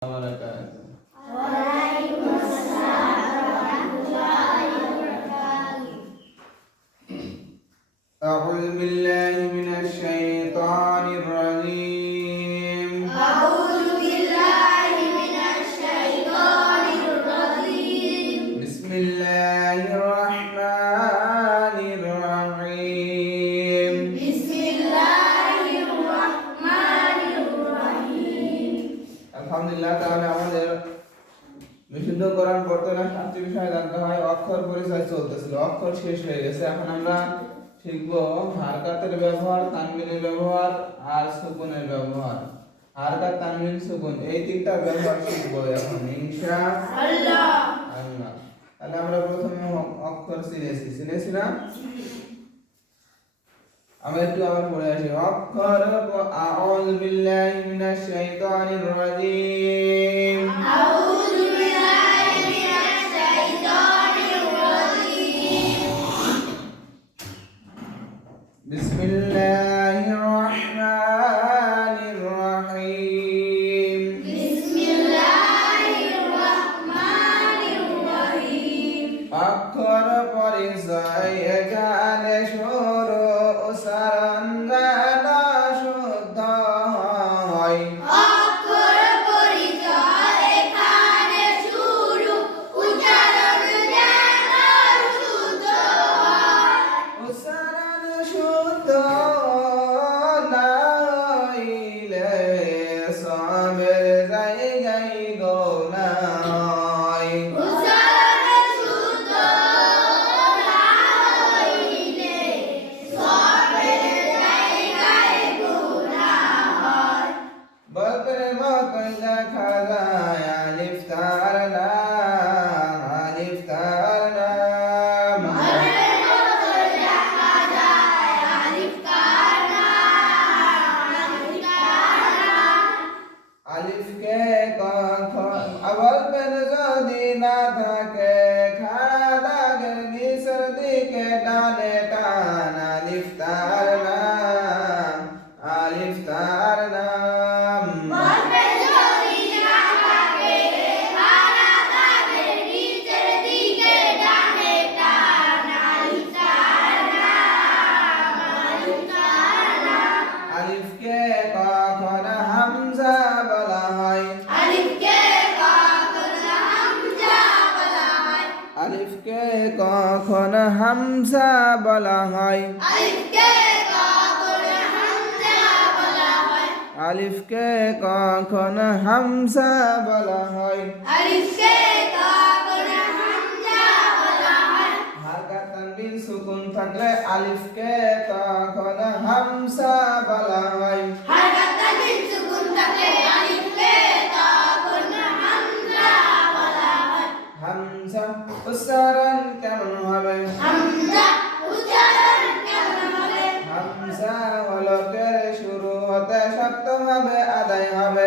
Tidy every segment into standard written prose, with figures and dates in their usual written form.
wabarakatuh. أعوذ بالله من الشيطان الرجيم. بسم الله الرحمن الرحيم. আলহামদুলিল্লাহ, তাহলে আমাদের বিশুদ্ধ কোরআন পড়তে না 7টি বিষয় জানতে হয়। অক্ষর পরিচয় চলতেছিল, অক্ষর শেষ হয়ে গেছে। এখন আমরা শিখব হারকাতের ব্যবহার, তানবিনের ব্যবহার আর সুকুনের ব্যবহার। হারকাত, তানবিন, সুকুন এই তিনটা ব্যবহার শিখব এখন ইনশাআল্লাহ। তাহলে আমরা প্রথমে অক্ষর চিনেছি না? আমরা একটু আবার পড়ে আসি। অক্ষর আউযু বিল্লাহি মিনাশ শাইতানির রাজীম। বিসমিল্লাহির রহমানির রহিম। অক্ষর পরিচয় এখানে শুরু, উচ্চারণ যেন শুদ্ধ হয়। উচ্চারণ শুদ্ধ না হইলে সবের জায়গায় গোনা হয়। বকের মতোই দেখা যায় আলিফ তার নাম, আলিফ তার নাম। আলিফকে কখন বলবেন যদি না থাকে, খাড়া দাগের নিচের দিকে ডানে টান, আলিফ তার নাম, আলিফ তার নাম। আলিফকে কখন হামজা বলা হয়, আলিফকে কখন হামজা বলা হয়, আলিফকে কখন হামজা বলা হয়। হারকাত, তানবিন, সুকুন থাকলে আলিফকে কখন হামজা বলা হয়। হামজা উচ্চারণ কেমন হবে? হামজা হলকের শুরু হতে শক্তভাবে আদায় হবে।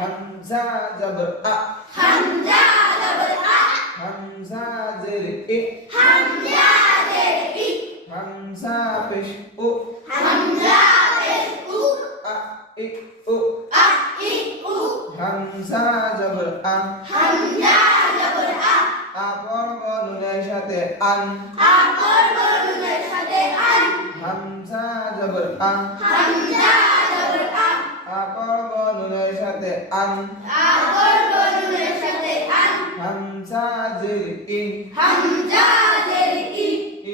হামজা জবর আ, হামজা জের ই, হামজা পেশ উ, আ ই উ, হামজা জবর আ, আপর নুনের সাথে আন, হামজা জবর আ, আপর নুনের সাথে আন, হামজা জের ই,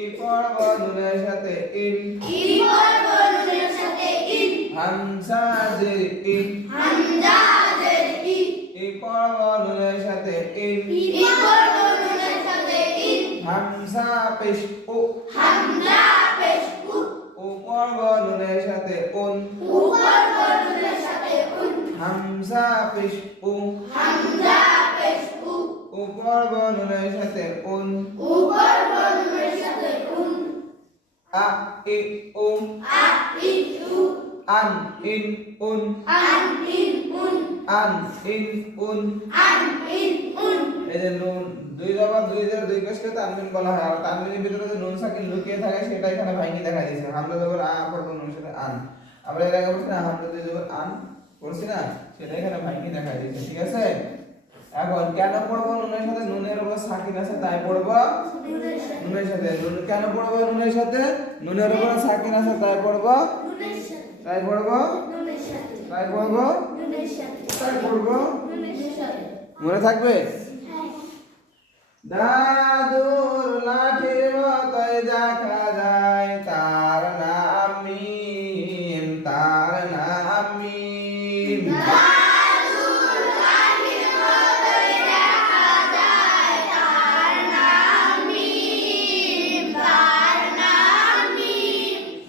ইপর নুনের সাথে ইন, হামজা জের ই, ইপর নুনের সাথে ইন, হামজা পেশ উ, উপর নুনের সাথে উন, হামজা পেশ উ, উপর নুনের সাথে উন, আ ই উ, আন ইন উন, আন ইন উন। এই যে নুন দুই জবর দুই জের দুই পেশকে তানবিন বলা হয়। আর তানবিনের ভিতরে যে নুন সাকিন লুকিয়ে থাকে সেটা এখানে ভাঙি দেখা দিয়েছে। হামজা জবর আ পড়ব নুন সাথে আন। আমরা এর আগে বলছি না হামজাতে জবর আন পড়ছি না, সেটা এখানে ভাইকে দেখাই দিয়েছে, ঠিক আছে। এখন কেন পড়বো নুনের সাথে, নুনের উপর সাকিন আছে তাই পড়বো নুনের সাথে। কেন পড়বো নুনের সাথে, নুনের উপর সাকিন আছে তাই পড়বো তাই পড়বো তাই পড়বো তাই পড়বো, মনে থাকবে। দাদুর লাঠির মতোই দেখা যায় তার নাম মিম, তার নাম মিম।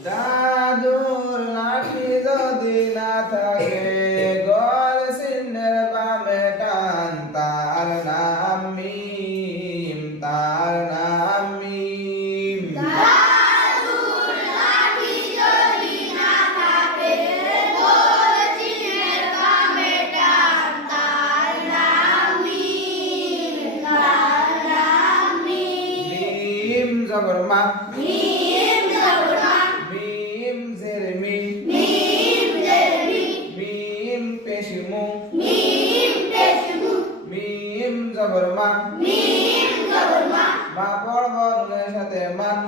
দাদুর লাঠি যদি না থাকে গল সিনের বামে টান তার নাম মিম, তার নাম মিম। মিম জবর মা, মিম জের মি, মিম পেশ মু, মিম জবর মা, মা পড়ব নুনের সাথে মান,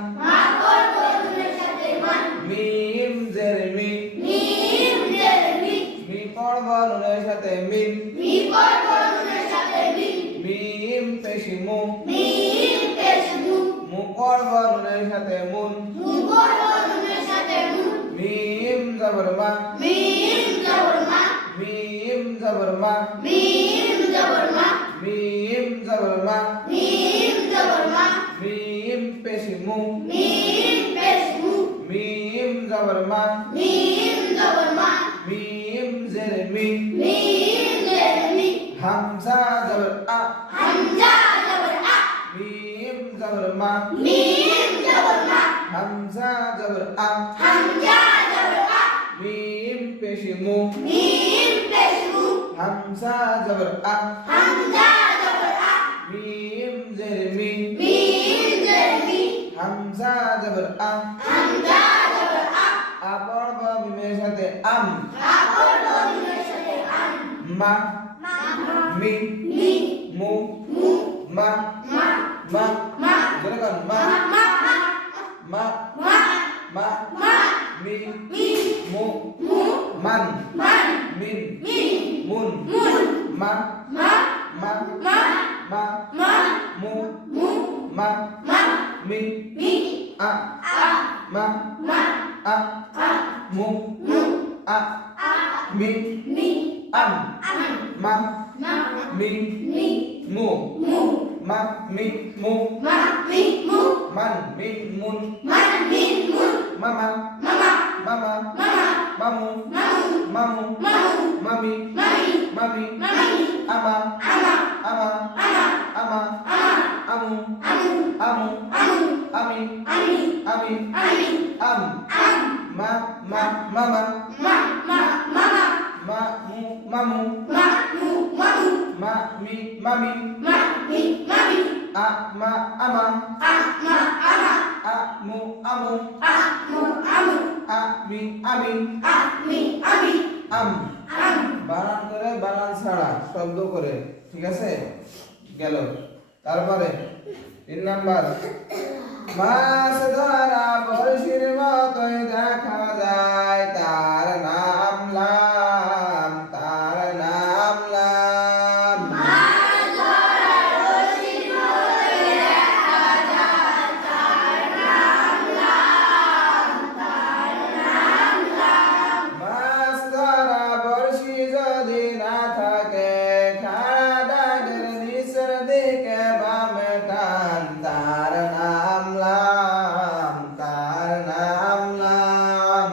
মিম জের মি, মি পড়ব নুনের সাথে মিন, মিম পেশ মু, মু পড়ব নুনের সাথে মুন, মিম জবর মা, মিম জবর মা, মিম জবর মা, মিম পেশ মু, মিম জবর মা, মিম জের মি, হামজা জবর আ, মিম জবর মা, হামজা জবর আ, মিম পেশ মু, হামজা জবর আ, মিম জের মি, হামজা জবর আ, আ পড়ব মিমের সাথে আম, মা, মি, মু, মা, মা, জোরে কর মা, মি, মু, মান, মিন, মুন, মা, মু, মি, আ, মু, মি, আম, মা, মি, মু, মি, মু, মান, মিন, মুন, মামা, মামু, মামি, আমা, আমু, আমি, আম, মামা, মামু, মামি, আমা, আমু, আমি, আম। বানান করে বানান ছাড়া শব্দ করে, ঠিক আছে, গেল। তারপরে 3 নাম্বার, মাছ ধরা বড়শির মতোই দেখা যায় তার নাম লাম, তার নাম লাম। মাছ ধরা বড়শি যদি না থাকে খাড়া দাগের নিচের দিকে বামে টান তার নাম লাম, তার নাম লাম।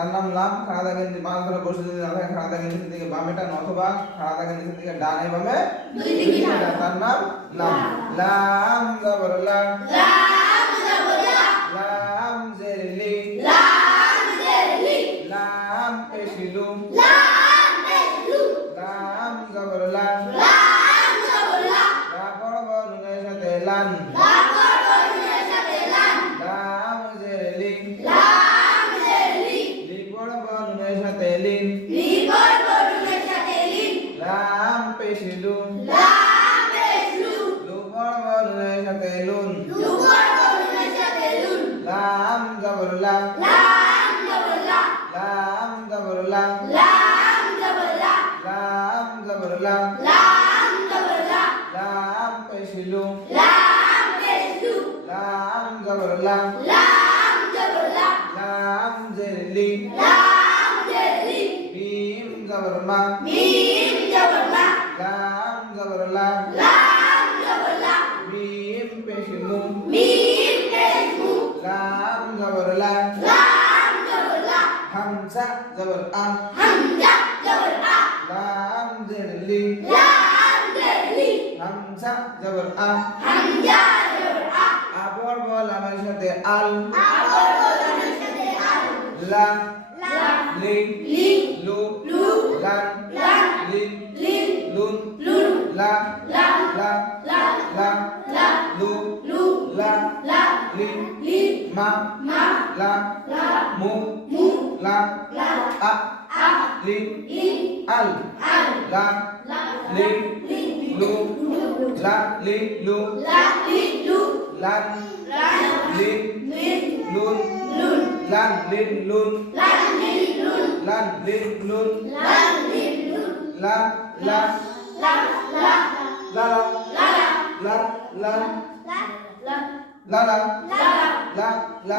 তার নাম লাম। খাড়া দাগের মাছ ধরে বসে যদি না থাকে, খাড়া দাগের নিচের দিকে বামে টান, অথবা খাড়া দাগের নিচের দিকে ডানে বামে দুই দিকে টান, তার নাম লাম। লাম জবর লা, লাম জবর লা, লাম জের লি, লাম জের লি, লাম পেশ লু, লাম পেশ লু, লাম জবর লা, লাম জবর লা, লা বড় বড় নুনের সাথে লান, লা বড় বড় নুনের সাথে লান, লাম জের লি, লাম জের লি, লি বড় বড় নুনের সাথে লিন, লি বড় বড় নুনের সাথে লিন, লাম পেশ লু, লাম পেশ লু, লু বড় বড় নুনের সাথে লুন, লু বড় বড় নুনের সাথে লুন, লাম জবর লা, লাম জবর লা, লাম জবর লা, লাম জবর লা, লাম জবর লা, লাম জবর লা, লাম পেশ লু, লাম পেশ লু, লাম জবর লা, লাম জবর লা, লাম জের লি, লাম জের লি, মিম জবর মা, মিম জবর মা, লাম জবর লা, লাম জবর লা, মিম পেশ মু, মিম পেশ মু, লাম জবর লা, লাম জবর লা, হামজা জবর আ, হামজা জবর আ, লাম জের লি, লাম জের লি, হামজা জবর আ, হামজা জবর আ, আবর বল আমার সাথে আল, আবর বলার সাথে আল, লা, লা, লি, লি, লু, লু, লান, লান, লিন, লিন, লুন, লুন, লা, লা, লা, লা, লা, লা, লু, লু, লা, লা, লি, লি, মা, মা, লা, লা, মু, মু, লা, লা, আ, আ, লি, লি, আল, আল, লা, লা, লি, লি, লু, লু, লা, লি, লু, লা, লি, লু, লান, লান, লিন, লিন, লুন, লুন, লান, লিন, লুন, লান, লিন, লুন, লান, লিন, লুন, লান, লিন, লুন, লা, লা, লা, লা, লা, লা, লা, লা, লা, লা, লা, লা, লা, লা, লা,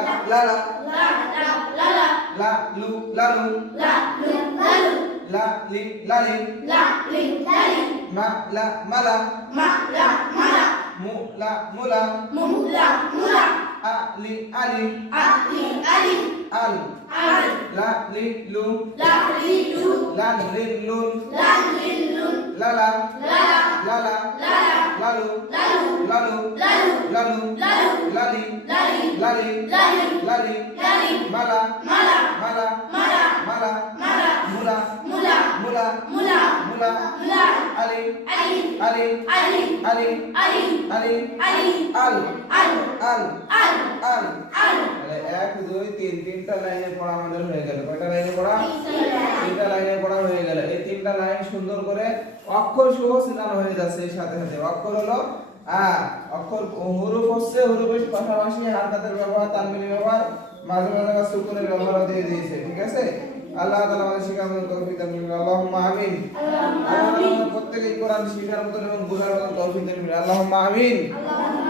লা, লা, লু, লা, লু, লা, লু, লা, লু, লা, লি, লা, লি, লা, লি, লা, লি, মা, লা, মা, লা, মা, লা, মা, লা, mu, la, mu, la, mu, la, mu, la, a, li, ali, a, li, ali, al, al, la, li, lu, la, li, lu, lan, lin, lun, lan, lin, lun, la, la, la, la, la, la, la, lu, la, lu, la, lu, la, lu, la, lu, la, lu, la, li, la, li, la, li, la, li, la, li, la, li, ma, la, ma, la, ma, la, ma, la, ma, la, ma, la, mu, la, mu, la, mu, la, mu, la, mu, la, mu, la, ali, ali, ali, ali, ali, ali, ali, ali, al, al, al, al, al, al, তাহলে 1 2 3 তিনটা লাইনে পড়া আমাদের হয়ে গেল। কয়টা লাইনে পড়া? তিনটা লাইনে পড়া হয়ে গেল। এই তিনটা লাইন সুন্দর করে অক্ষর সহ শেখানো হয়ে যাচ্ছে। এর সাথে সাথে অক্ষর হলো অক্ষর হরফ হচ্ছে, হরফের পাশাপাশি হারকাতের ব্যবহার, তানবিনের ব্যবহার, মাঝে মাঝে সুকুনের ব্যবহার দিয়ে দিয়েছে। ঠিক আছে? আল্লাহ তাআলা আমাদের শিখানোর তৌফিক দান করুন। আল্লাহুম্মা আমিন। আল্লাহুম্মা আল্লাহ আমিন। প্রত্যেকই কোরআন শিখার মতো এবং বোঝার মতো তৌফিক দান করুন। আল্লাহুম্মা আমিন। আল্লাহুম্মা